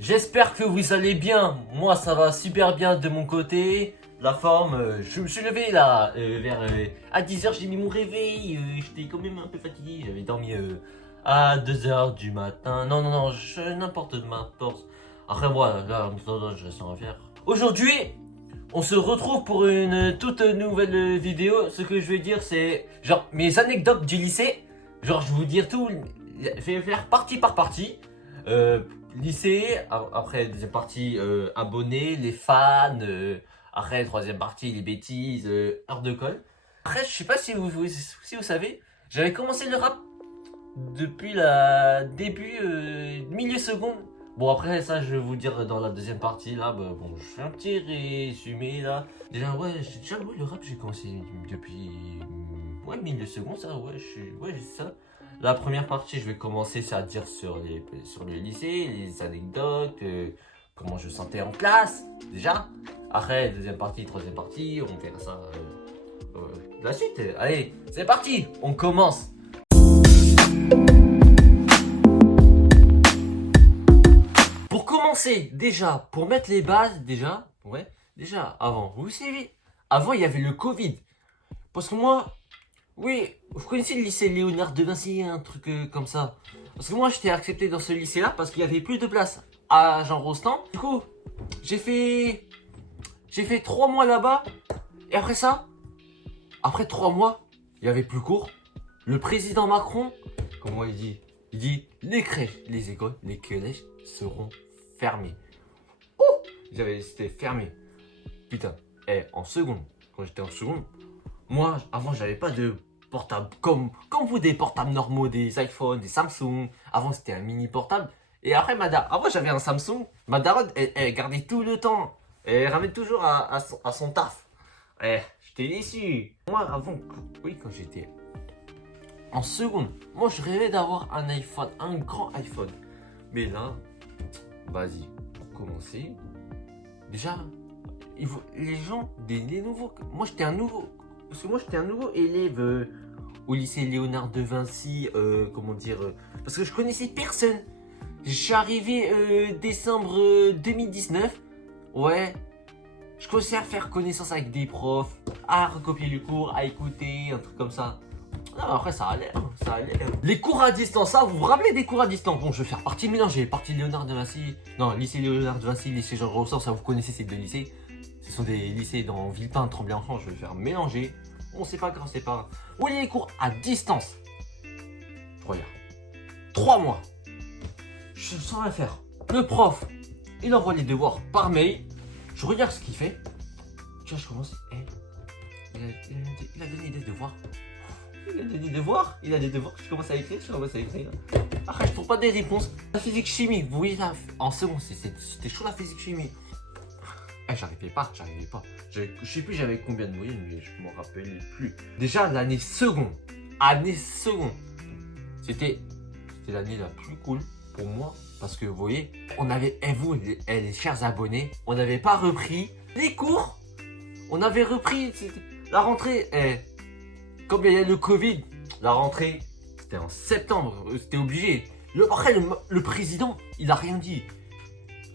j'espère que vous allez bien. Moi, ça va super bien de mon côté. La forme, je me suis levé là, à 10h, j'ai mis mon réveil. J'étais quand même un peu fatigué. J'avais dormi à 2h du matin. Non, n'importe n'importe. Après, moi, là, je reste en faire. Aujourd'hui, on se retrouve pour une toute nouvelle vidéo. Ce que je vais dire, c'est genre mes anecdotes du lycée. Genre, je vais vous dire tout. Je vais faire partie par partie. Lycée, après deuxième partie, abonnés, les fans. Après troisième partie, les bêtises, heure de colle. Après, je sais pas si vous savez, j'avais commencé le rap depuis la début, milieu seconde. Bon, après ça, je vais vous dire dans la deuxième partie là. Bah, bon, je fais un petit résumé là. Déjà, le rap, j'ai commencé depuis milieu seconde, ça, c'est ça. La première partie, je vais commencer à dire sur le lycée, les anecdotes, comment je sentais en classe, déjà. Après, deuxième partie, troisième partie, on verra ça la suite. Allez, c'est parti, on commence. Pour commencer, déjà, pour mettre les bases, déjà, avant, vous savez, avant, il y avait le Covid. Parce que moi, oui, vous connaissez le lycée Léonard de Vinci, un truc comme ça. Parce que moi, j'étais accepté dans ce lycée-là parce qu'il y avait plus de place à Jean Rostand. Du coup, j'ai fait 3 mois là-bas. Et après ça, après 3 mois, il y avait plus cours. Le président Macron, comment il dit? Il dit, les crèches, les écoles, les collèges seront fermés. Oh, c'était fermé. Putain, en seconde, quand j'étais en seconde, moi, avant, j'avais pas de portable comme vous, des portables normaux, des iPhones, des Samsung. Avant, c'était un mini portable. Et après, avant, j'avais un Samsung. Ma daronne, elle gardait tout le temps. Elle ramène toujours à son taf. J'étais déçu. Moi, avant, quand j'étais en seconde, moi, je rêvais d'avoir un iPhone, un grand iPhone. Mais là, vas-y, pour commencer, déjà, les gens, les nouveaux. Moi, j'étais un nouveau. Parce que moi, j'étais un nouveau élève au lycée Léonard de Vinci. Parce que je connaissais personne. Je suis arrivé décembre 2019. Ouais. Je commençais à faire connaissance avec des profs, à recopier le cours, à écouter, un truc comme ça. Non, après, ça allait, ça allait. Les cours à distance, ça, vous vous rappelez des cours à distance? Bon, je vais faire partie mélangée. Partie Léonard de Vinci. Non, lycée Léonard de Vinci, lycée Jean Rostand, ça, vous connaissez ces deux lycées. Ce sont des lycées dans Villepin, Tremblay-en-Franche. Je vais le faire mélanger. Bon, c'est pas grave, c'est pas grave. Vous voyez les cours à distance. Regarde. 3 mois. Je sens rien faire. Le prof, il envoie les devoirs par mail. Je regarde ce qu'il fait. Tu vois, je commence. Il a donné des devoirs. Il a des devoirs. Je commence à écrire. Après, je trouve pas des réponses. La physique chimie. Vous voyez là, en seconde, c'était chaud la physique chimie. J'arrivais pas. Je sais plus j'avais combien de moyenne, mais je m'en rappelle plus. Déjà l'année seconde. C'était l'année la plus cool pour moi. Parce que vous voyez, on avait, les chers abonnés, on n'avait pas repris les cours. On avait repris la rentrée. Comme il y a le Covid, la rentrée, c'était en septembre. C'était obligé. Après, le président, il a rien dit.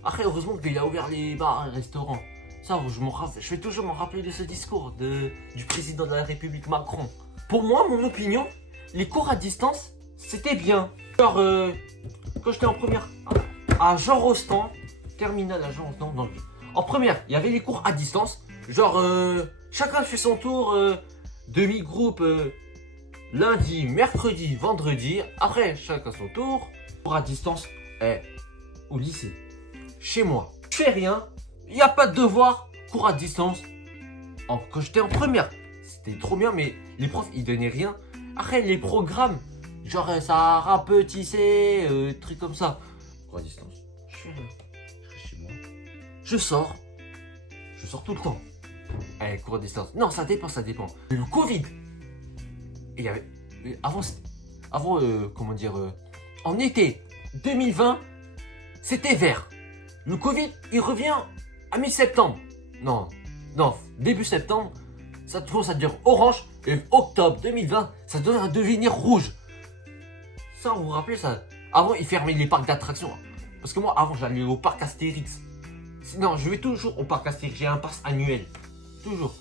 Après, heureusement qu'il a ouvert les bars et les restaurants. Ça, je vais toujours m'en rappeler de ce discours du président de la République Macron. Pour moi, mon opinion, les cours à distance, c'était bien. Genre, quand j'étais en première, à Jean Rostand, terminale à Jean Rostand, en première, il y avait les cours à distance. Genre, chacun fait son tour, demi-groupe, lundi, mercredi, vendredi. Après, chacun son tour. Cours à distance, au lycée. Chez moi, je fais rien, il n'y a pas de devoir, cours à distance. Quand j'étais en première, c'était trop bien, mais les profs ils donnaient rien. Après les programmes, genre ça rapetissait, trucs comme ça. Cours à distance, je fais rien, je reste chez moi. Je sors tout le temps. Cours à distance, non ça dépend. Le Covid, et il y avait, en été 2020, c'était vert. Le Covid, il revient à mi-septembre. Non, début septembre, ça commence à devenir orange. Et octobre 2020, ça doit devenir rouge. Ça, vous vous rappelez ça? Avant, ils fermaient les parcs d'attractions. Parce que moi, avant, j'allais au parc Astérix. Non, je vais toujours au parc Astérix. J'ai un pass annuel. Toujours.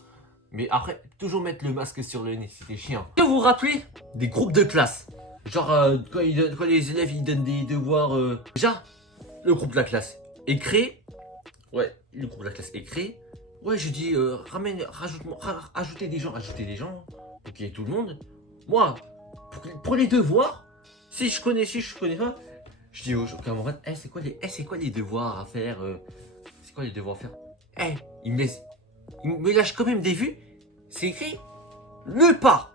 Mais après, toujours mettre le masque sur le nez. C'était chiant. Est-ce que vous vous rappelez des groupes de classe? Genre, quand les élèves ils donnent des devoirs. Déjà, le groupe de la classe est créé. Ouais, le groupe de la classe est créé. Ouais, je dis, ajoutez des gens. Ok, tout le monde. Moi, pour les devoirs, si je connais pas, je dis aux camarades, c'est quoi les devoirs à faire c'est quoi les devoirs à faire ils me lâchent quand même des vues. C'est écrit, le pas.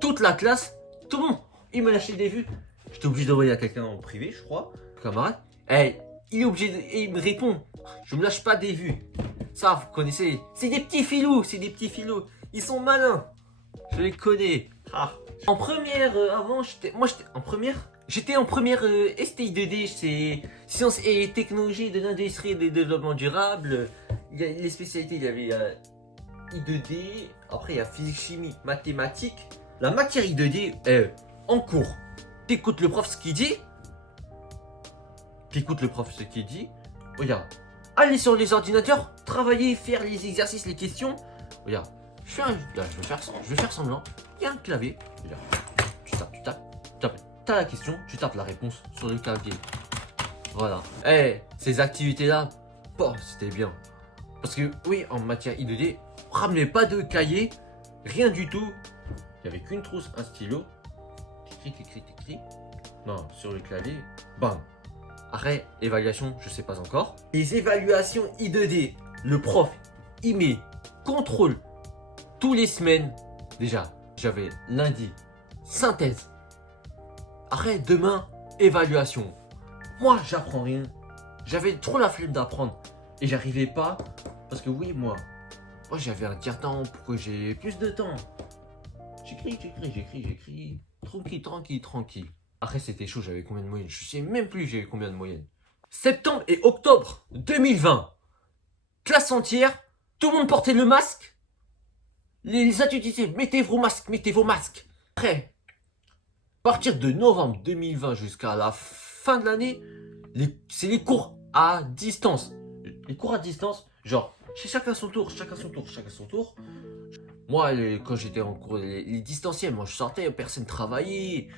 Toute la classe, tout le monde, il me lâchait des vues. J'étais obligé d'envoyer à quelqu'un en privé, je crois. Camarade, il est obligé et il me répond, je me lâche pas des vues. Ça, vous connaissez, c'est des petits filous, Ils sont malins. Je les connais. Ah. En première, avant, j'étais en première STI 2D, c'est Sciences et Technologies de l'Industrie et du Développement Durable. Les spécialités, il y avait I2D, après il y a physique, chimie, mathématiques. La matière I2D, en cours, t'écoutes le prof ce qu'il dit. Regarde, allez sur les ordinateurs, travailler, faire les exercices, les questions. Regarde, je vais faire semblant. Il y a un clavier. Regarde, tu tapes. T'as la question, tu tapes la réponse sur le clavier. Voilà. Ces activités-là, c'était bien. Parce que oui, en matière I2D, ramenez pas de cahier, rien du tout. Il n'y avait qu'une trousse, un stylo. T'écris. Non, sur le clavier, bam. Après, évaluation, je sais pas encore. Les évaluations I2D, le prof, il met contrôle tous les semaines. Déjà, j'avais lundi, synthèse. Après, demain, évaluation. Moi, j'apprends rien. J'avais trop la flemme d'apprendre. Et j'arrivais pas. Parce que oui, moi j'avais un tiers-temps pour que j'ai plus de temps. J'écris. Tranquille. Après, c'était chaud, j'avais combien de moyenne? Je sais même plus j'avais combien de moyenne. Septembre et octobre 2020. Classe entière. Tout le monde portait le masque. Les adultes disaient, mettez vos masques. Après, à partir de novembre 2020 jusqu'à la fin de l'année, c'est les cours à distance. Les cours à distance, genre, chez chacun son tour. Moi, quand j'étais en cours, les distanciels, moi je sortais, personne travaillait.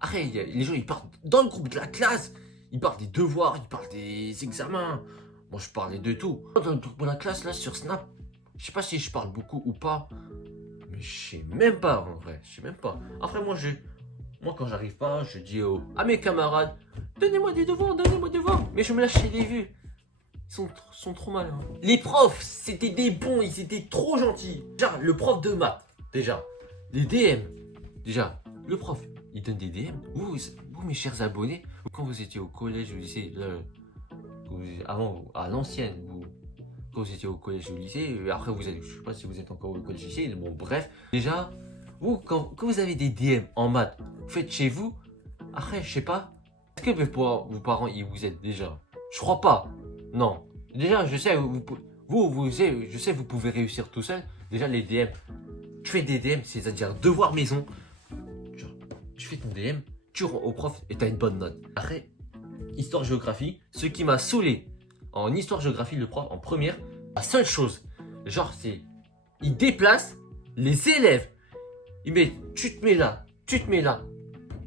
Après, les gens ils partent dans le groupe de la classe, ils parlent des devoirs, ils parlent des examens. Moi je parlais de tout. Dans le groupe de la classe, là sur Snap, je sais pas si je parle beaucoup ou pas, mais je sais même pas en vrai, Après, moi quand j'arrive pas, je dis à mes camarades, donnez-moi des devoirs, mais je me lâche les vues. Ils sont trop malins. Les profs, c'était des bons, ils étaient trop gentils. Déjà, le prof de maths, les DM, le prof, il donne des DM. Vous, mes chers abonnés, quand vous étiez au collège, au lycée, avant, à l'ancienne, quand vous étiez au collège ou au lycée, après vous êtes, je sais pas si vous êtes encore au collège lycée, bon bref, déjà, vous, quand vous avez des DM en maths, vous faites chez vous, après, je sais pas, est-ce que vos parents, ils vous aident déjà? Je crois pas. Non. Déjà, je sais, je sais, vous pouvez réussir tout seul. Déjà, les DM. Tu fais des DM, c'est-à-dire devoir maison. Genre, tu fais ton DM, tu rends au prof et t'as une bonne note. Après, histoire-géographie, ce qui m'a saoulé en histoire-géographie, le prof en première, la seule chose, genre, c'est, il déplace les élèves. Il met, tu te mets là.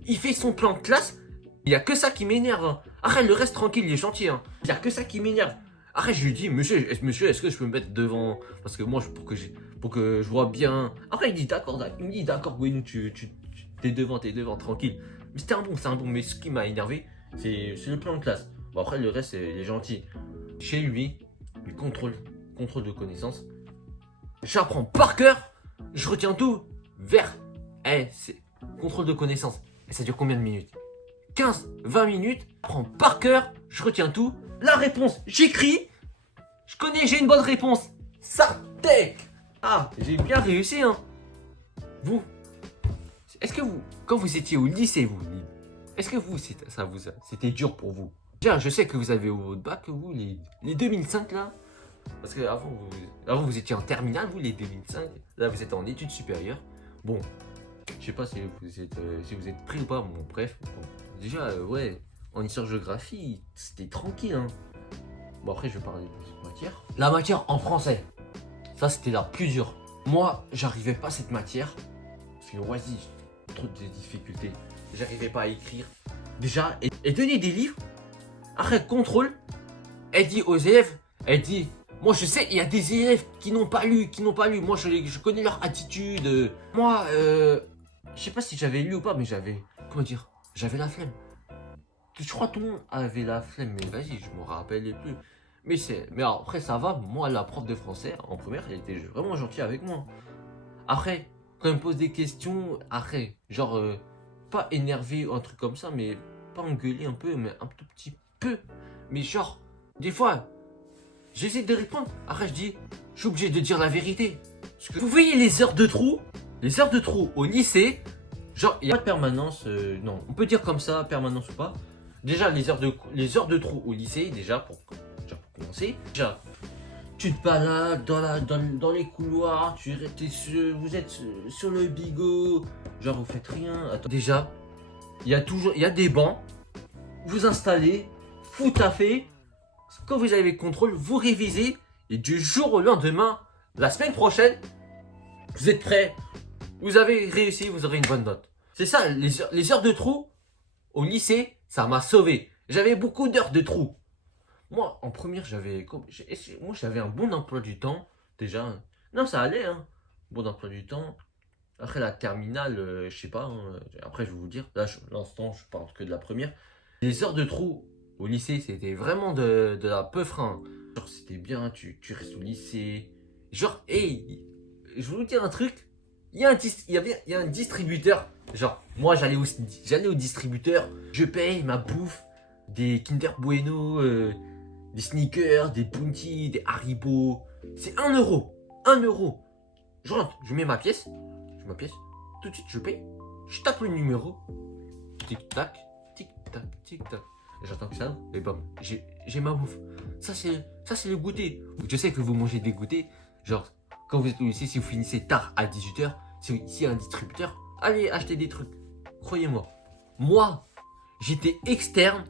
Il fait son plan de classe. Il n'y a que ça qui m'énerve. Hein. Après, le reste tranquille, il est gentil. Hein. Il n'y a que ça qui m'énerve. Après, je lui dis, monsieur, est-ce que je peux me mettre devant? Parce que moi, pour que je vois bien. Après, il me dit, d'accord, Gwenou, tu t'es devant, tranquille. Mais c'est un bon. Mais ce qui m'a énervé, c'est le plan de classe. Bon, après, le reste, il est gentil. Chez lui, il contrôle de connaissances. J'apprends par cœur, je retiens tout. C'est contrôle de connaissances. Et ça dure combien de minutes? 15-20 minutes, je prends par cœur, je retiens tout. La réponse, j'écris. Je connais, j'ai une bonne réponse. Sartec. Ah, j'ai bien réussi, hein. Vous, est-ce que vous, quand vous étiez au lycée, est-ce que c'était dur pour vous? Déjà, je sais que vous avez au bac, vous, les 2005 là. Parce que avant vous étiez en terminale, vous, les 2005. Là, vous êtes en études supérieures. Bon, je sais pas si vous êtes pris ou pas, bon bref. Bon. Déjà, ouais, en histoire-géographie, c'était tranquille. Hein. Bon, après, je vais parler de cette matière. La matière en français. Ça, c'était la plus dure. Moi, j'arrivais pas à cette matière. Parce que, vas-y, trop de difficultés. J'arrivais pas à écrire. Déjà, et donner des livres. Après, contrôle. Elle dit aux élèves, elle dit, moi je sais, il y a des élèves qui n'ont pas lu, Moi je connais leur attitude. Moi, je sais pas si j'avais lu ou pas, mais comment dire, j'avais la flemme. Je crois que tout le monde avait la flemme, mais vas-y, je me rappelle plus. Mais après ça va, moi la prof de français en première, elle était vraiment gentille avec moi. Après, quand elle me pose des questions, après, genre, pas énervé ou un truc comme ça, mais pas engueulé un peu, mais un tout petit peu. Mais genre, des fois, j'essaie de répondre. Après, je suis obligé de dire la vérité. Parce que vous voyez les heures de trou au lycée, genre, il n'y a pas de permanence. Non, on peut dire comme ça, permanence ou pas. Déjà, les heures de trou au lycée, déjà, pour commencer. Déjà, tu te balades dans les couloirs, vous êtes sur le bigot, genre, vous faites rien. Attends. Déjà, il y a des bancs, vous installez, vous taffez. Quand vous avez le contrôle, vous révisez et du jour au lendemain, la semaine prochaine, vous êtes prêts. Vous avez réussi, vous aurez une bonne note. C'est ça, les heures de trou au lycée, ça m'a sauvé. J'avais beaucoup d'heures de trou. Moi, en première, j'avais un bon emploi du temps. Déjà, non, ça allait, hein. Bon emploi du temps. Après la terminale, je sais pas. Hein. Après, je vais vous dire. Là, l'instant, je parle que de la première. Les heures de trou au lycée, c'était vraiment de la peu frein. Genre, c'était bien, tu restes au lycée. Genre, hey, je vais vous dire un truc. Il y a un distributeur. Genre, moi, j'allais au distributeur. Je paye ma bouffe. Des Kinder Bueno, des sneakers, des Bounty, des Haribo. C'est 1 euro. 1 euro. Je rentre, je mets ma pièce. Tout de suite, je paye. Je tape le numéro. Tic-tac, tic-tac, tic-tac. J'attends que ça, et bam, j'ai ma bouffe. Ça c'est le goûter. Je sais que vous mangez des goûters. Genre, quand vous êtes au lycée, si vous finissez tard à 18h, s'il y a un distributeur, allez acheter des trucs. Croyez-moi. Moi, j'étais externe.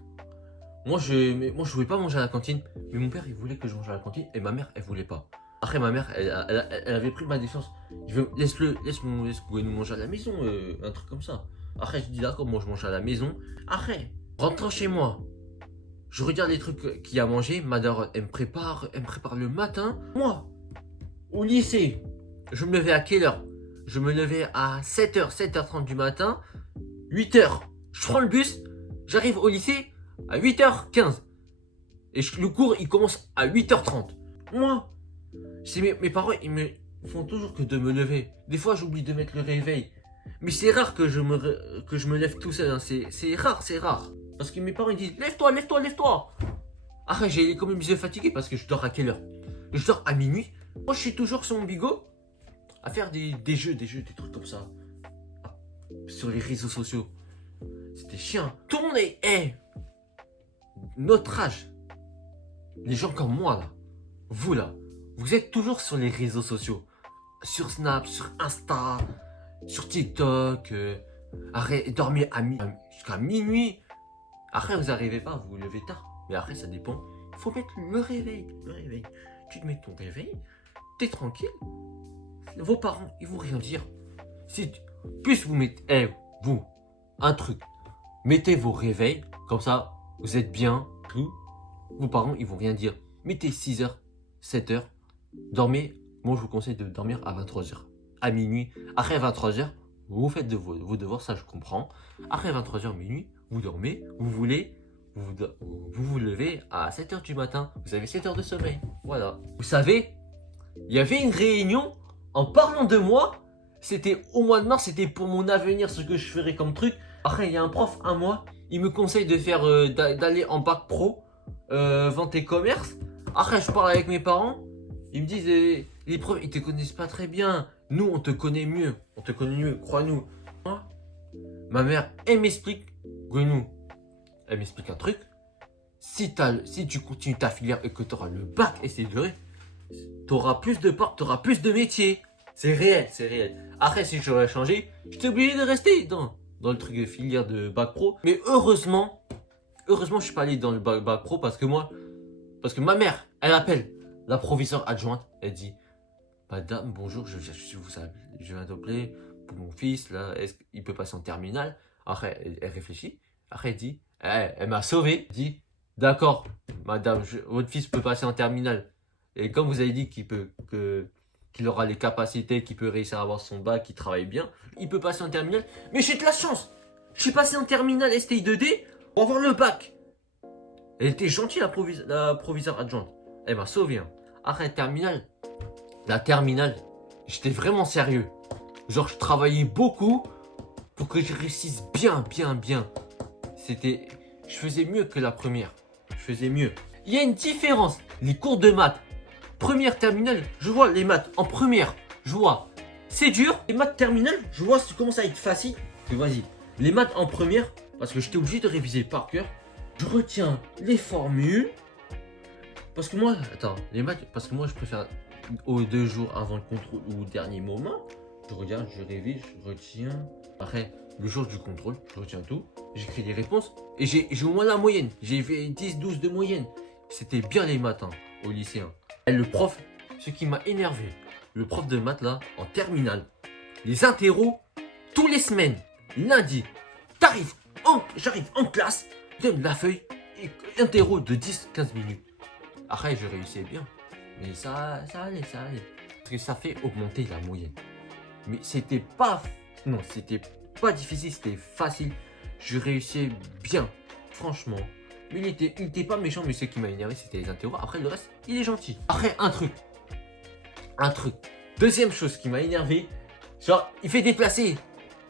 Moi, je voulais pas manger à la cantine. Mais mon père, il voulait que je mange à la cantine. Et ma mère, elle voulait pas. Après, ma mère, elle avait pris ma défense. Laisse-moi nous manger à la maison, un truc comme ça. Après, je dis d'accord, moi je mange à la maison. Après, rentrant chez moi, je regarde les trucs qu'il y a à manger. Ma daronne, elle me prépare le matin. Moi, au lycée, je me levais à quelle heure? Je me levais à 7h, 7h30 du matin. 8h, je prends le bus. J'arrive au lycée à 8h15. Et le cours, il commence à 8h30. Moi, mes parents, ils me font toujours que de me lever. Des fois, j'oublie de mettre le réveil. Mais c'est rare que je me lève tout seul. Hein. C'est rare. Parce que mes parents, ils disent, lève-toi. Après, j'ai quand même les yeux fatigués parce que je dors à quelle heure? Je dors à minuit. Moi, je suis toujours sur mon bigot à faire des jeux, des trucs comme ça. Sur les réseaux sociaux. C'était chiant. Tout le monde est notre âge. Les gens comme moi, là. Vous, là. Vous êtes toujours sur les réseaux sociaux. Sur Snap, sur Insta, sur TikTok. Dormir jusqu'à minuit. Après, vous n'arrivez pas, vous vous levez tard. Mais après, ça dépend. Il faut mettre le réveil. Tu te mets ton réveil, t'es tranquille. Vos parents, ils vont rien dire. Plus vous mettez, vous, un truc. Mettez vos réveils, comme ça, vous êtes bien, tout. Vos parents, ils vont rien dire. Mettez 6h, 7h. Dormez. Moi, je vous conseille de dormir à 23h. À minuit. Après 23h, vous faites vos devoirs, ça je comprends. Après 23h, minuit, vous dormez. Vous vous levez à 7h du matin. Vous avez 7 heures de sommeil. Voilà. Vous savez, il y avait une réunion en parlant de moi. C'était au mois de mars, c'était pour mon avenir, ce que je ferais comme truc. Après, il y a un prof, un mois, il me conseille de faire d'aller en bac pro, vente et commerce. Après, je parle avec mes parents. Ils me disent, les profs, ils te connaissent pas très bien. Nous, on te connaît mieux. Crois-nous. Hein? Ma mère, elle m'explique. Gouinou, elle m'explique un truc. Si tu continues ta filière et que tu auras le bac STD, tu auras plus de portes, tu auras plus de métiers. C'est réel. Après, si j'aurais changé, j'étais obligé de rester dans le truc de filière de bac pro. Mais heureusement, Heureusement, je suis pas allé dans le bac pro parce que ma mère, elle appelle la proviseure adjointe. Elle dit, Madame, bonjour, je viens d'appeler pour mon fils, là, est-ce qu'il peut passer en terminale? Après, elle réfléchit. Après, elle dit, elle m'a sauvé. Elle dit, d'accord, madame, votre fils peut passer en terminale. Et comme vous avez dit qu'il aura les capacités, qu'il peut réussir à avoir son bac, qu'il travaille bien, il peut passer en terminale. Mais j'ai de la chance. Je suis passé en terminale STI 2D pour avoir le bac. Elle était gentille, la proviseure adjointe. Elle m'a sauvé. Hein. Après, la terminale, j'étais vraiment sérieux. Genre, je travaillais beaucoup pour que je réussisse bien. Je faisais mieux que la première. Je faisais mieux. Il y a une différence. Les cours de maths. Première terminale, je vois les maths. En première, je vois c'est dur. Les maths terminale, je vois ça commence à être facile. Et vas-y. Les maths en première, parce que j'étais obligé de réviser par cœur. Je retiens les formules. Parce que moi, les maths, parce que moi je préfère aux 2 jours avant le contrôle ou au dernier moment. Je regarde, je révise, je retiens. Après, le jour du contrôle, je retiens tout. J'écris les réponses et j'ai au moins la moyenne. J'ai fait 10-12 de moyenne. C'était bien les maths au lycée. Hein. Et le prof, ce qui m'a énervé, le prof de maths là, en terminale, les interros, tous les semaines, lundi, j'arrive en classe, donne la feuille, et interro de 10-15 minutes. Après, je réussissais bien. Mais ça allait. Parce que ça fait augmenter la moyenne. Mais c'était pas difficile, c'était facile. Je réussissais bien, franchement. Mais il était pas méchant, mais ce qui m'a énervé, c'était les interros. Après, le reste, il est gentil. Après, un truc. Deuxième chose qui m'a énervé, genre, il fait déplacer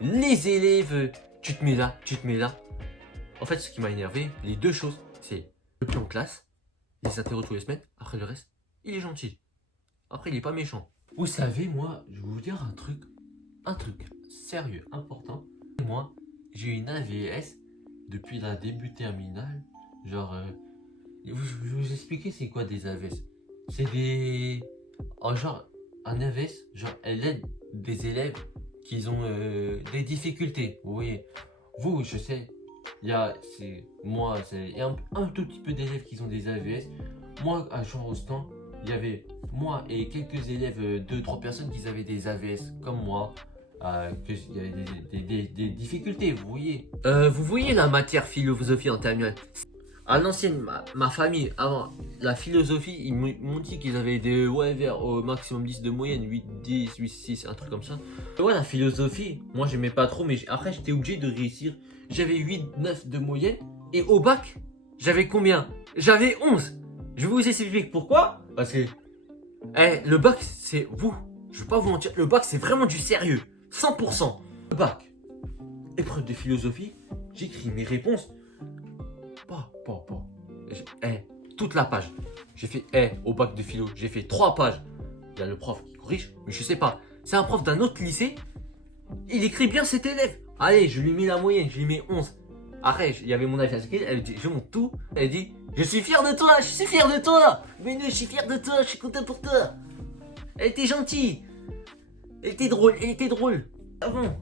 les élèves. Tu te mets là. En fait, ce qui m'a énervé, les deux choses, c'est le plan classe, les interros tous les semaines. Après, le reste, il est gentil. Après, il est pas méchant. Vous savez, moi, je vais vous dire un truc sérieux, important. Moi, j'ai une AVS depuis la début terminale. Genre, je vais vous expliquer c'est quoi des AVS. C'est des... genre, un AVS, genre, elle aide des élèves qui ont des difficultés. Vous voyez, vous, je sais, il y a un tout petit peu d'élèves qui ont des AVS. Moi, à Jean Rostand, il y avait moi et quelques élèves, 2-3 personnes qui avaient des AVS comme moi. Il y avait des difficultés, vous voyez. Vous voyez la matière philosophie en terminale. À l'ancienne, ma famille, avant la philosophie, ils m'ont dit qu'ils avaient vers au maximum 10 de moyenne, 8, 10, 8, 6, un truc comme ça. Ouais, la philosophie, moi j'aimais pas trop, mais après j'étais obligé de réussir. J'avais 8, 9 de moyenne, et au bac, j'avais combien? J'avais 11. Je vais vous expliquer pourquoi. Parce que le bac, c'est vous. Je vais pas vous mentir, le bac c'est vraiment du sérieux. 100%. Le bac. Épreuve de philosophie, j'écris mes réponses. Toute la page. J'ai fait au bac de philo, j'ai fait 3 pages. Il y a le prof qui corrige, mais je sais pas. C'est un prof d'un autre lycée. Il écrit bien cet élève. Allez, je lui mets la moyenne, je lui mets 11. Après, il y avait mon avis à elle dit, je monte tout. Elle dit, je suis fier de toi. Mais non, je suis fier de toi, je suis content pour toi. Elle était gentille. Elle était drôle. Ah bon.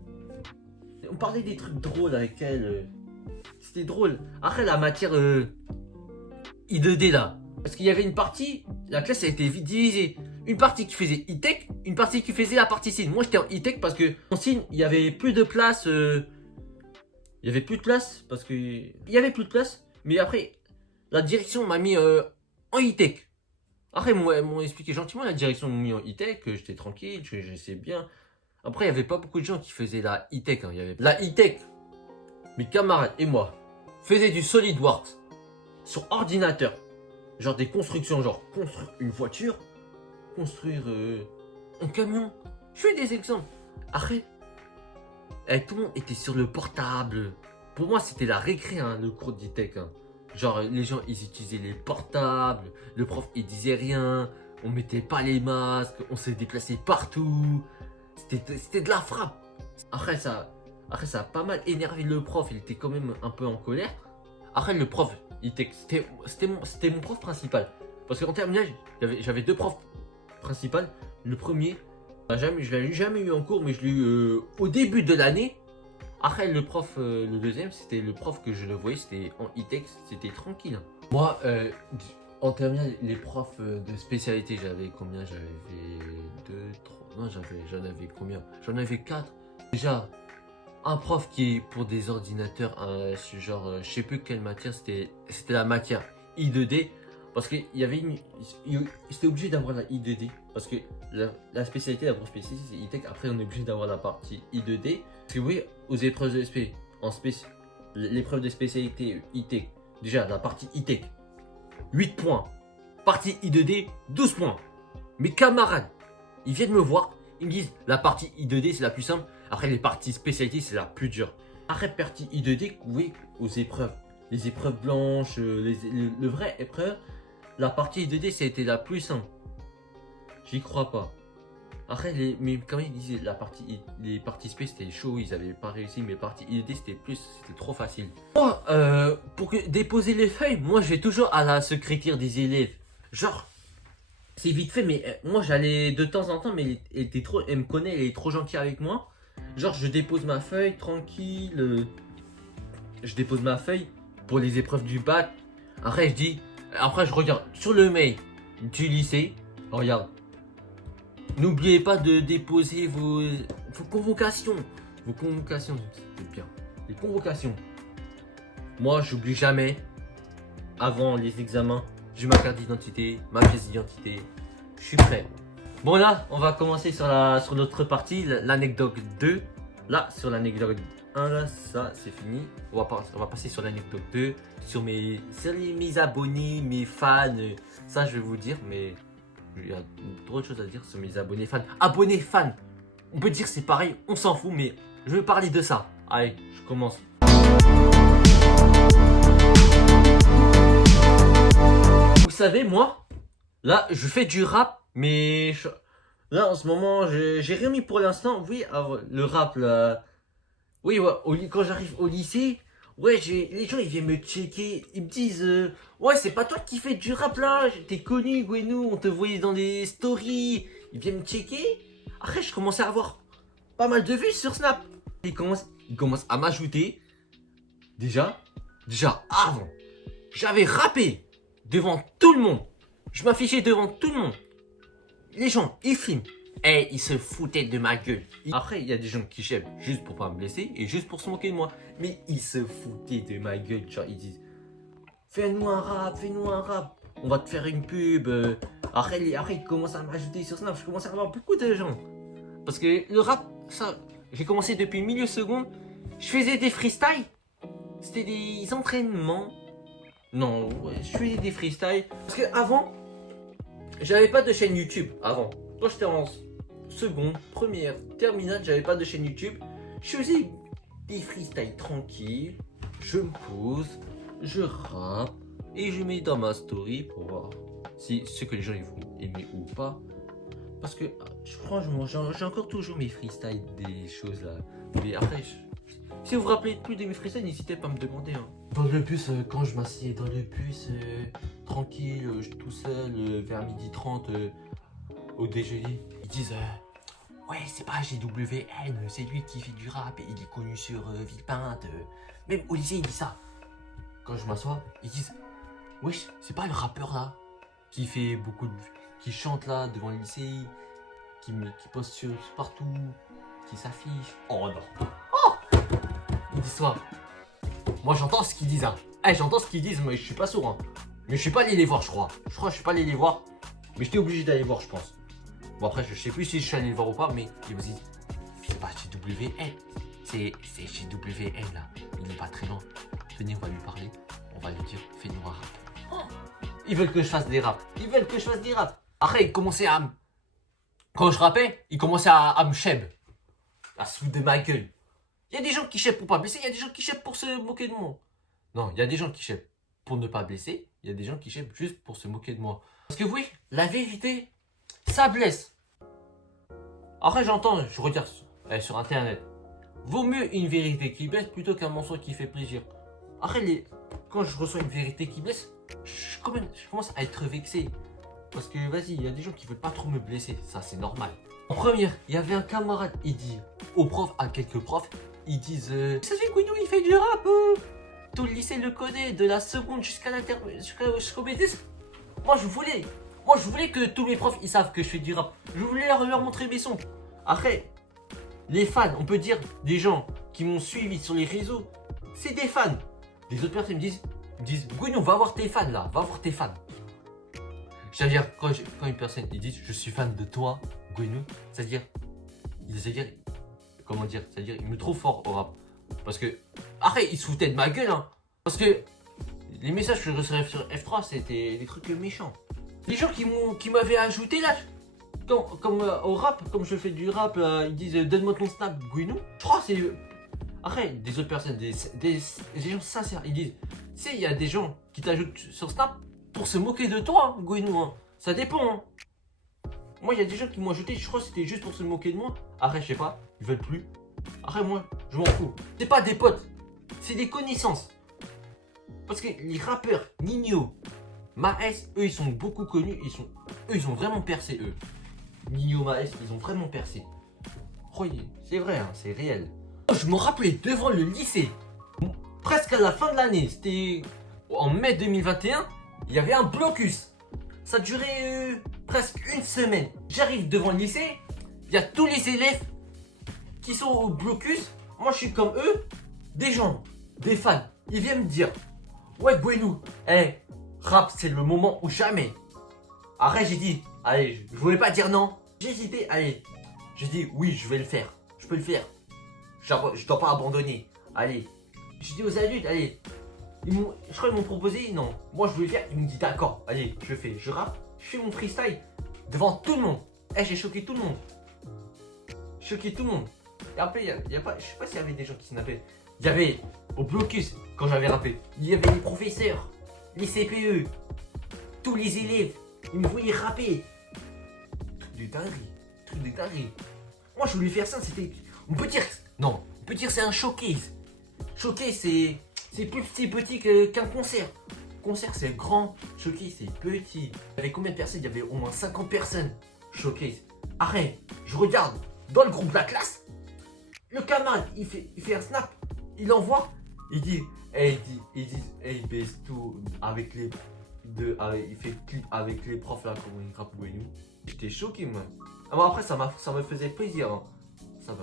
On parlait des trucs drôles avec elle. C'était drôle. Après, la matière I2D là. Parce qu'il y avait une partie, la classe a été vite divisée. Une partie qui faisait e-tech, une partie qui faisait la partie signe. Moi j'étais en e-tech parce que en signe, il y avait plus de place. Parce que. Il y avait plus de place. Mais après, la direction m'a mis en e-tech. Après, ils m'ont expliqué gentiment, la direction m'a mis en e-tech, que j'étais tranquille, que je sais bien. Après, il n'y avait pas beaucoup de gens qui faisaient la e-tech. Hein. Il y avait la e-tech. Mes camarades et moi faisaient du SolidWorks sur ordinateur. Genre des constructions, genre construire une voiture, construire un camion. Je fais des exemples. Après, tout le monde était sur le portable. Pour moi, c'était la récré, hein, le cours d'e-tech. Hein. Genre, les gens, ils utilisaient les portables. Le prof, il disait rien. On mettait pas les masques. On s'est déplacé partout. C'était de la frappe. Après, ça a pas mal énervé le prof. Il était quand même un peu en colère. Après, le prof, c'était mon prof principal. Parce qu'en terminale, j'avais 2 profs principaux. Le premier, je l'ai jamais eu en cours, mais je l'ai eu au début de l'année. Après, le prof, le deuxième, c'était le prof que je le voyais, c'était en e-tech, c'était tranquille. Moi, en terminale, les profs de spécialité, j'avais combien? J'avais 2, 3, non, j'en avais combien? J'en avais 4. Déjà, un prof qui est pour des ordinateurs, genre, je sais plus quelle matière, c'était la matière I2D. Parce qu'il y avait c'était obligé d'avoir la I2D. Parce que la spécialité, la grosse spécialité, c'est e-tech. Après, on est obligé d'avoir la partie I2D. Parce que oui, aux épreuves de SP, l'épreuve de spécialité e-tech, déjà, la partie e-tech, 8 points. Partie I2D, 12 points. Mes camarades, ils viennent me voir, ils me disent, la partie I2D, c'est la plus simple. Après, les parties spécialité, c'est la plus dure. Après, partie I2D, oui, aux épreuves. Les épreuves blanches, le vrai épreuve. La partie I2D, c'était la plus simple. J'y crois pas. Après, mais quand même, ils disaient les parties spé, c'était chaud, ils avaient pas réussi. Mais partie I2D, c'était trop facile. Moi, pour déposer les feuilles, moi, je vais toujours à la secrétaire des élèves. Genre, c'est vite fait, mais moi, j'allais de temps en temps, mais elle me connaît, elle est trop gentille avec moi. Genre, je dépose ma feuille tranquille. Je dépose ma feuille pour les épreuves du bac. Après, je regarde sur le mail du lycée. Regarde. N'oubliez pas de déposer vos convocations. Vos convocations, c'est bien. Les convocations. Moi, j'oublie jamais. Avant les examens, j'ai ma carte d'identité, ma pièce d'identité. Je suis prêt. Bon là, on va commencer sur notre partie, l'anecdote 2. Là, sur l'anecdote 1, là, ça c'est fini. On va passer sur l'anecdote 2, sur mes abonnés, mes fans. Ça, je vais vous dire, mais il y a trop de choses à dire sur mes abonnés fans. Abonnés fans, on peut dire que c'est pareil, on s'en fout, mais je vais parler de ça. Allez, je commence. Vous savez, moi, là, je fais du rap. Mais là, en ce moment, j'ai rien mis pour l'instant. Oui, le rap, là. Oui, ouais, quand j'arrive au lycée, ouais, les gens, ils viennent me checker. Ils me disent, ouais, c'est pas toi qui fais du rap, là. T'es connu, Gwenou, on te voyait dans des stories. Ils viennent me checker. Après, je commençais à avoir pas mal de vues sur Snap. Ils commencent à m'ajouter. Déjà, avant, j'avais rappé devant tout le monde. Je m'affichais devant tout le monde. Les gens, ils filment. Et ils se foutaient de ma gueule. Après, il y a des gens qui chèvent juste pour pas me blesser et juste pour se moquer de moi. Mais ils se foutaient de ma gueule. Genre, ils disent, fais-nous un rap. On va te faire une pub. Après, ils commencent à m'ajouter sur Snap. Je commence à avoir beaucoup de gens. Parce que le rap, ça, j'ai commencé depuis milieu seconde. Je faisais des freestyles. C'était des entraînements. Non, ouais, je faisais des freestyles. Parce que avant, j'avais pas de chaîne YouTube avant. Quand j'étais en seconde, première, terminale, j'avais pas de chaîne YouTube. Je faisais des freestyles tranquilles. Je me pose, je rappe et je mets dans ma story pour voir si ce que les gens ils vont aimer ou pas. Parce que franchement, j'ai encore toujours mes freestyles des choses là. Mais après, si vous vous rappelez plus de mes freestyles, n'hésitez pas à me demander. Hein. Dans le bus, quand je m'assieds dans le bus, tranquille, tout seul, vers 12h30 au déjeuner, ils disent ouais, c'est pas GWN, c'est lui qui fait du rap et il est connu sur Villepinte. Même au lycée, il dit ça. Quand je m'assois, ils disent wesh, c'est pas le rappeur là qui fait beaucoup de. Qui chante là devant le lycée, qui poste sur partout, qui s'affiche. Oh non. Oh, ils disent ça. Moi j'entends ce qu'ils disent. Hein. J'entends ce qu'ils disent, mais je suis pas sourd. Hein. Mais je suis pas allé les voir, je crois. Je suis pas allé les voir. Mais j'étais obligé d'aller voir, je pense. Bon, après, je sais plus si je suis allé le voir ou pas, mais ils me disent c'est pas GWN. C'est GWN là. Il n'est pas très loin. Venez, on va lui parler. On va lui dire fais-nous un rap. Oh, ils veulent que je fasse des raps. Après, ils commençaient à. Quand je rappais, ils commençaient à me cheb. À se foutre de ma gueule. Il y a des gens qui chèbent pour pas blesser, il y a des gens qui chèbent pour se moquer de moi. Non, il y a des gens qui chèbent pour ne pas blesser, il y a des gens qui chèbent juste pour se moquer de moi. Parce que oui, la vérité, ça blesse. Après, j'entends, je regarde sur internet. Vaut mieux une vérité qui blesse plutôt qu'un mensonge qui fait plaisir. Après, quand je reçois une vérité qui blesse, je commence à être vexé. Parce que vas-y, il y a des gens qui veulent pas trop me blesser, ça c'est normal. En première, il y avait un camarade, il dit au prof, à quelques profs, ils disent ça fait Gouinou, il fait du rap. Tout le lycée le connaît, de la seconde jusqu'au BTS. Moi je voulais que tous mes profs ils savent que je fais du rap. Je voulais leur montrer mes sons. Après, les fans, on peut dire des gens qui m'ont suivi sur les réseaux, c'est des fans. Les autres personnes me disent Gouinou, va voir tes fans là, va voir tes fans. C'est-à-dire, quand une personne ils disent je suis fan de toi, Gouinou, c'est-à-dire, comment dire, c'est-à-dire, il me trouve fort au rap. Parce que, après, ils se foutaient de ma gueule, hein. Parce que les messages que je recevais sur F3, c'était des trucs méchants. Les gens qui m'avaient ajouté là, comme au rap, comme je fais du rap, ils disent donne-moi ton snap, Gouinou. Je crois que c'est. Après, des autres personnes, des gens sincères, ils disent tu sais, il y a des gens qui t'ajoutent sur Snap pour se moquer de toi, hein, Gouinou. Hein. Ça dépend. Hein. Moi, il y a des gens qui m'ont ajouté, je crois que c'était juste pour se moquer de moi. Après, je sais pas, ils veulent plus. Après, moi, je m'en fous. C'est pas des potes, c'est des connaissances. Parce que les rappeurs, Nino, Maes, eux, ils sont beaucoup connus. Eux, ils ont vraiment percé, eux. Nino, Maes, ils ont vraiment percé. Croyez, c'est vrai, hein, c'est réel. Je me rappelais devant le lycée, presque à la fin de l'année, c'était en mai 2021, il y avait un blocus. Ça durait presque une semaine. J'arrive devant le lycée, il y a tous les élèves qui sont au blocus. Moi, je suis comme eux, des gens, des fans. Ils viennent me dire ouais, Gouinou, rap, c'est le moment ou jamais. Après, j'ai dit, allez, je voulais pas dire non. J'ai hésité, allez. J'ai dit oui, je vais le faire. Je peux le faire. Je dois pas abandonner. Allez. J'ai dit aux adultes, allez. Je crois qu'ils m'ont proposé, non. Moi, je voulais le faire. Ils me disent d'accord, allez, je fais. Je rappe, je fais mon freestyle devant tout le monde. J'ai choqué tout le monde. Choqué tout le monde. Et après, y a pas, je sais pas s'il y avait des gens qui snappaient. Il y avait au blocus, quand j'avais rappé, il y avait les professeurs, les CPE, tous les élèves. Ils me voyaient rapper. Truc de dinguerie. Truc de dinguerie. Moi, je voulais faire ça, c'était. On peut dire. Non, on peut dire c'est un showcase. Showcase, c'est plus petit qu'un concert. Concert, c'est grand. Showcase, c'est petit. Il y avait combien de personnes? Il y avait au moins 50 personnes. Showcase. Arrête, je regarde dans le groupe de la classe. Le camarade, il fait un snap. Il envoie. Il dit, il baisse tout avec les deux. Il fait clip avec les profs là, comment il rappe Gouinou. J'étais choqué, moi. Alors après, ça me faisait plaisir. Hein. Ça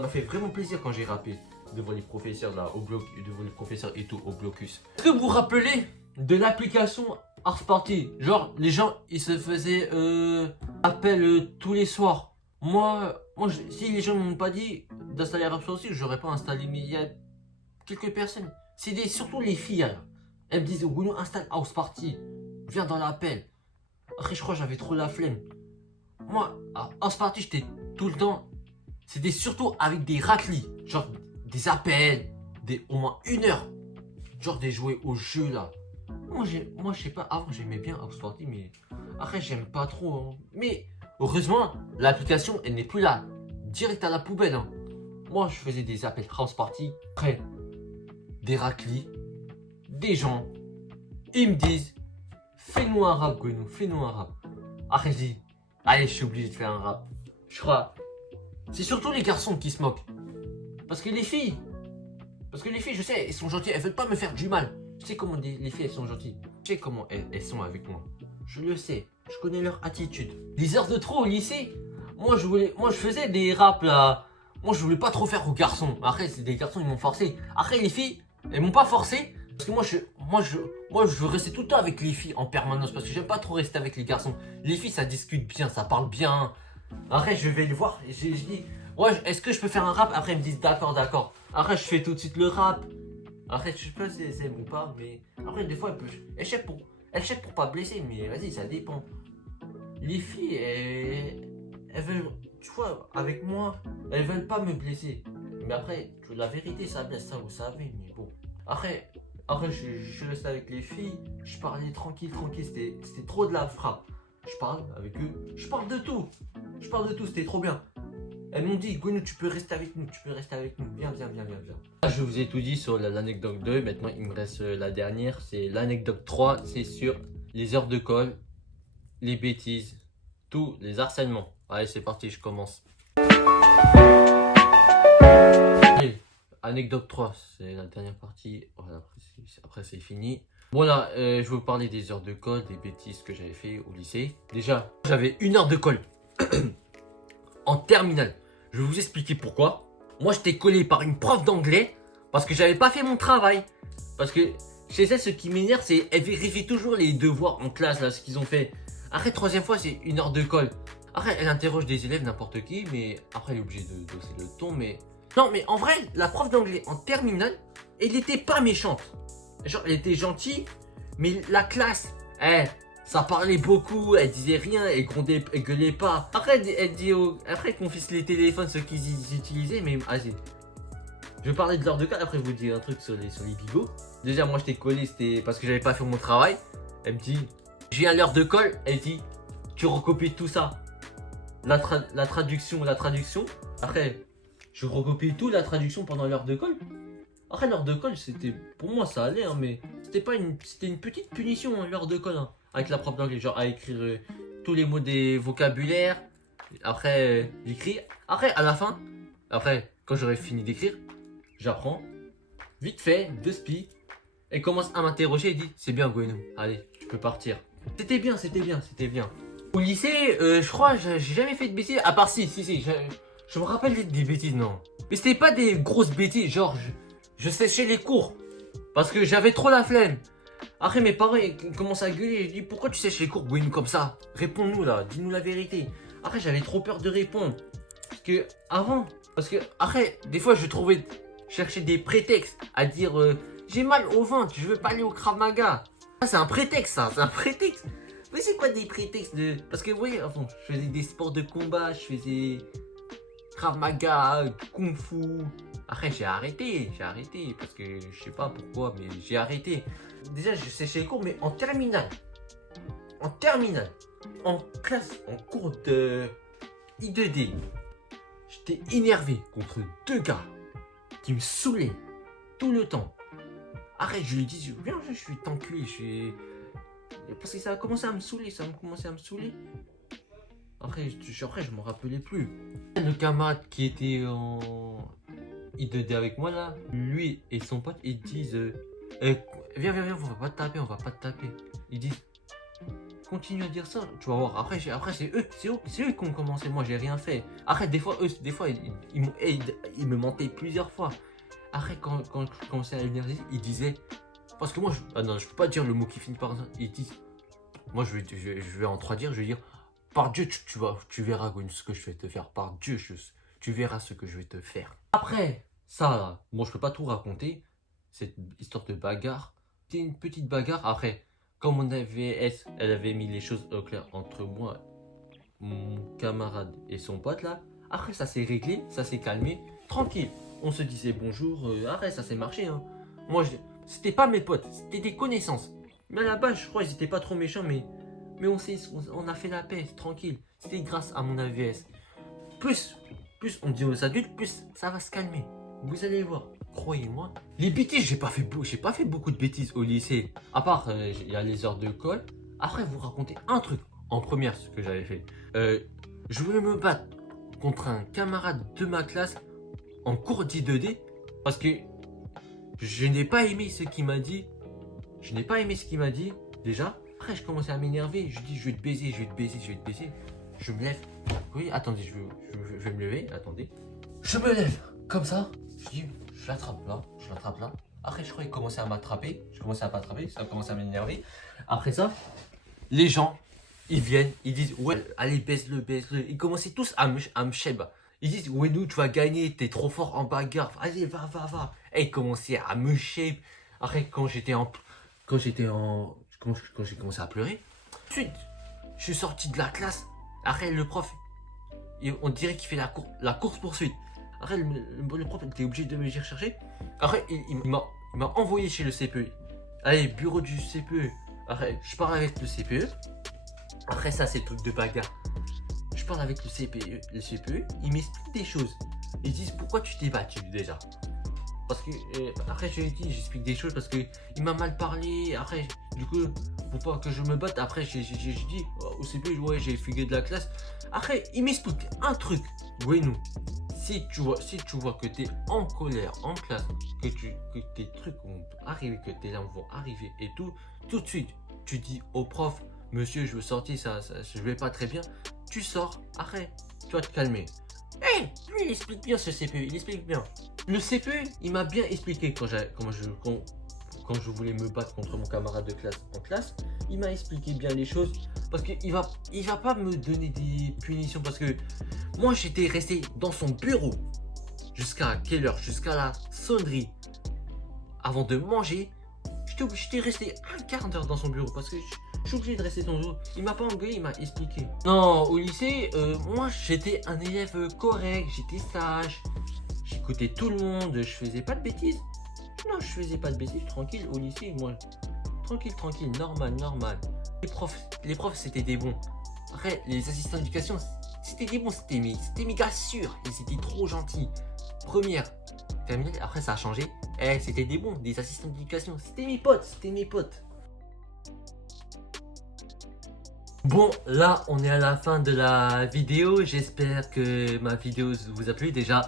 m'a fait vraiment plaisir quand j'ai rappé devant les professeurs là, devant les professeurs et tout au blocus. Est-ce que vous vous rappelez de l'application Ars Party? Genre, les gens, ils se faisaient appel tous les soirs. Moi, si les gens m'ont pas dit d'installer Ars Party, j'aurais pas installé. Mais il y a quelques personnes. C'est surtout les filles. Alors. Elles me disaient, Gouinou, installe House Party. Viens dans l'appel. Après, je crois que j'avais trop la flemme. Moi, à House Party, j'étais tout le temps. C'était surtout avec des raclis. Genre des appels, au moins 1 heure. Genre des jouets au jeu là. Moi, je sais pas, avant j'aimais bien House Party, mais après, j'aime pas trop. Hein. Mais heureusement, l'application, elle n'est plus là. Direct à la poubelle. Hein. Moi, je faisais des appels House Party. Après, des raclis, des gens. Ils me disent, fais-nous un rap, Gouinou, fais-nous un rap. Après, je dis, allez, je suis obligé de faire un rap. Je crois. C'est surtout les garçons qui se moquent. Parce que les filles, je sais, elles sont gentilles. Elles veulent pas me faire du mal. Je sais comment les filles, elles sont gentilles. Je sais comment elles sont avec moi. Je le sais. Je connais leur attitude. Les heures de trop au lycée, moi, je faisais des raps là. Moi, je voulais pas trop faire aux garçons. Après, c'est des garçons, ils m'ont forcé. Après, les filles, elles m'ont pas forcé. Parce que moi, je veux rester tout le temps avec les filles en permanence. Parce que j'aime pas trop rester avec les garçons. Les filles, ça discute bien, ça parle bien. Après, je vais les voir et je dis, ouais, est-ce que je peux faire un rap? Après, ils me disent, d'accord, d'accord. Après, je fais tout de suite le rap. Après, je sais pas si elles aiment ou pas, mais après, des fois, elles cherchent pour pas blesser, mais vas-y, ça dépend. Les filles, elles veulent, tu vois, avec moi, elles veulent pas me blesser. Mais après, la vérité, ça blesse, ça, vous savez, mais bon. Après, je restais avec les filles, je parlais tranquille, c'était trop de la frappe. Je parle avec eux, je parle de tout, c'était trop bien. Elles m'ont dit, Gouinou, tu peux rester avec nous, viens. Je vous ai tout dit sur l'anecdote 2, maintenant il me reste la dernière, c'est l'anecdote 3, c'est sur les heures de colle, les bêtises, tous les harcèlements. Allez, c'est parti, je commence. Allez, anecdote 3, c'est la dernière partie. Voilà, après c'est fini. Bon là, je vais vous parler des heures de colle, des bêtises que j'avais fait au lycée. Déjà, j'avais 1 heure de colle en terminale. Je vais vous expliquer pourquoi. Moi, j'étais collé par une prof d'anglais parce que j'avais pas fait mon travail. Parce que chez elle, ce qui m'énerve, c'est qu'elle vérifie toujours les devoirs en classe, là, ce qu'ils ont fait. Après, troisième fois, c'est 1 heure de colle. Après, elle interroge des élèves, n'importe qui, mais après, elle est obligée de doser le ton, mais... Non, mais en vrai, la prof d'anglais en terminale, elle était pas méchante. Genre, elle était gentille, mais la classe, ça parlait beaucoup, elle disait rien, elle grondait, elle gueulait pas. Après, elle dit après, elle confisque les téléphones, ceux qu'ils utilisaient, mais vas-y. Je vais parler de l'heure de colle, après je vous dis un truc sur les bigots. Déjà, moi, j'étais collé, c'était parce que j'avais pas fait mon travail. Elle me dit, je viens à l'heure de colle, elle dit, tu recopies tout ça. La traduction. Après, je recopie tout, la traduction pendant l'heure de colle. Après, l'heure de colle, c'était, pour moi, ça allait, hein, mais c'était une petite punition, hein, l'heure de colle, hein, avec la prof d'anglais, genre à écrire tous les mots des vocabulaires. Après, j'écris. Après, à la fin, après, quand j'aurai fini d'écrire, j'apprends, vite fait, de spi. Elle commence à m'interroger et dit, c'est bien, Gwenou, allez, tu peux partir. C'était bien. Au lycée, je crois, j'ai jamais fait de bêtises, à part si, je me rappelle des bêtises, non. Mais c'était pas des grosses bêtises, genre, je séchais les cours, parce que j'avais trop la flemme. Après, mes parents ils commencent à gueuler, je dis, pourquoi tu sèches les cours, Gwenou, comme ça? Réponds-nous là, dis-nous la vérité. Après, j'avais trop peur de répondre, parce que après, des fois, chercher des prétextes à dire, j'ai mal au ventre, je veux pas aller au Krav Maga. Ça, c'est un prétexte, c'est un prétexte. Mais c'est quoi des prétextes de... Parce que oui, enfin, je faisais des sports de combat, je faisais Krav Maga, Kung Fu. Après, j'ai arrêté, parce que je sais pas pourquoi, mais j'ai arrêté. Déjà, je séchais les cours, mais en terminale. En classe, en cours de I2D. J'étais énervé contre 2 gars qui me saoulaient tout le temps. Arrête, je lui dis, viens, je suis t'enculé, parce que ça a commencé à me saouler, Après, je m'en rappelais plus. Le camarade qui était en I2D avec moi là, lui et son pote, ils disent, viens, on va pas te taper. Ils disent, continue à dire ça, tu vas voir. Après c'est eux qui ont commencé, moi j'ai rien fait. Après, des fois, ils me mentaient plusieurs fois. Après, quand je commençais à l'énergie, ils disaient, parce que moi, je peux pas dire le mot qui finit par ça. Ils disent, moi je vais en 3 dire, je vais dire, par Dieu, tu verras Gwen, ce que je vais te faire. Par Dieu, tu verras ce que je vais te faire. Après ça, là, bon, je peux pas tout raconter, cette histoire de bagarre. C'était une petite bagarre. Après, comme mon AVS, elle avait mis les choses au clair entre moi, mon camarade et son pote là. Après, ça s'est réglé, ça s'est calmé, tranquille. On se disait bonjour, arrête, ça s'est marché, hein. Moi, c'était pas mes potes, c'était des connaissances. Mais à la base, je crois qu'ils étaient pas trop méchants, mais on a fait la paix, tranquille. C'était grâce à mon AVS. Plus on dit aux adultes, plus ça va se calmer. Vous allez voir, croyez-moi. Les bêtises, j'ai pas fait beaucoup de bêtises au lycée. À part, il y a les heures de colle. Après, vous racontez un truc. En première, ce que j'avais fait. Je voulais me battre contre un camarade de ma classe en cours d'I2D parce que je n'ai pas aimé ce qu'il m'a dit. Déjà. Après, je commençais à m'énerver. Je dis, je vais te baiser. Je me lève. Oui, attendez, je vais me lever. Attendez. Je me lève comme ça. Je dis, je l'attrape là. Après, je crois qu'il commençait à m'attraper. Ça a commencé à m'énerver. Après ça, les gens, ils viennent, ils disent, ouais, allez, baise-le. Ils commençaient tous à me sheb. Ils disent, ouais, nous, tu vas gagner, t'es trop fort en bagarre. Allez, va. Et ils commençaient à me shape. Après, quand j'ai commencé à pleurer, ensuite, je suis sorti de la classe. Après, le prof, on dirait qu'il fait la course-poursuite. Après, le prof était obligé de me dire chercher. Après, il m'a envoyé chez le CPE. Allez, bureau du CPE. Après, je parle avec le CPE. Après, ça, c'est le truc de bagarre. Je parle avec le CPE, il m'explique des choses. Ils disent, pourquoi tu t'es battu déjà? Parce que, après, j'explique des choses parce que il m'a mal parlé. Après, du coup, pour pas que je me batte, après, j'ai dit, au CPE, ouais, j'ai fugué de la classe. Après, il m'explique un truc. Gwenou, si tu vois que tu es en colère en classe, que tes trucs vont arriver, que tes larmes vont arriver et tout de suite, tu dis au prof, monsieur, je veux sortir, je vais pas très bien. Tu sors, arrête, tu vas te calmer. Hey, lui, il explique bien ce CPE, il explique bien. Le CPE, il m'a bien expliqué quand je voulais me battre contre mon camarade de classe en classe. Il m'a expliqué bien les choses parce qu'il va pas me donner des punitions parce que moi, j'étais resté dans son bureau jusqu'à quelle heure? Jusqu'à la sonnerie. Avant de manger, j'étais resté un quart d'heure dans son bureau parce que je suis obligé de rester dans son bureau. Il m'a pas engueulé, il m'a expliqué. Non, au lycée, moi j'étais un élève correct, j'étais sage, j'écoutais tout le monde, je faisais pas de bêtises. Non, je faisais pas de bêtises, tranquille au lycée, moi. Tranquille, normal. Les profs c'était des bons. Après, les assistants d'éducation, c'était des bons, c'était méga sûr et c'était trop gentil. Première, terminale, après ça a changé. C'était des bons, des assistants d'éducation. C'était mes potes. Bon, là, on est à la fin de la vidéo. J'espère que ma vidéo vous a plu. Déjà,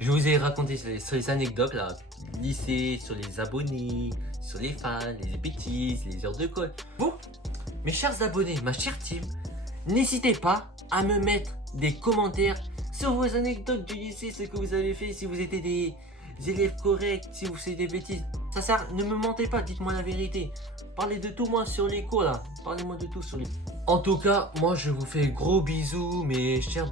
je vous ai raconté sur les anecdotes, là, lycée, sur les abonnés, sur les fans, les bêtises, les heures de colle. Bon, mes chers abonnés, ma chère team, n'hésitez pas à me mettre des commentaires sur vos anecdotes du lycée, ce que vous avez fait, si vous étiez des élèves corrects, si vous faites des bêtises. Ça sert, ne me mentez pas, dites-moi la vérité. Parlez de tout moi sur les cours là. Parlez-moi de tout sur les... En tout cas, moi je vous fais gros bisous, mes chers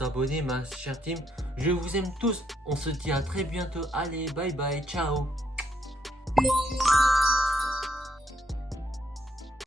abonnés, ma chère team. Je vous aime tous. On se dit à très bientôt. Allez, bye bye, ciao.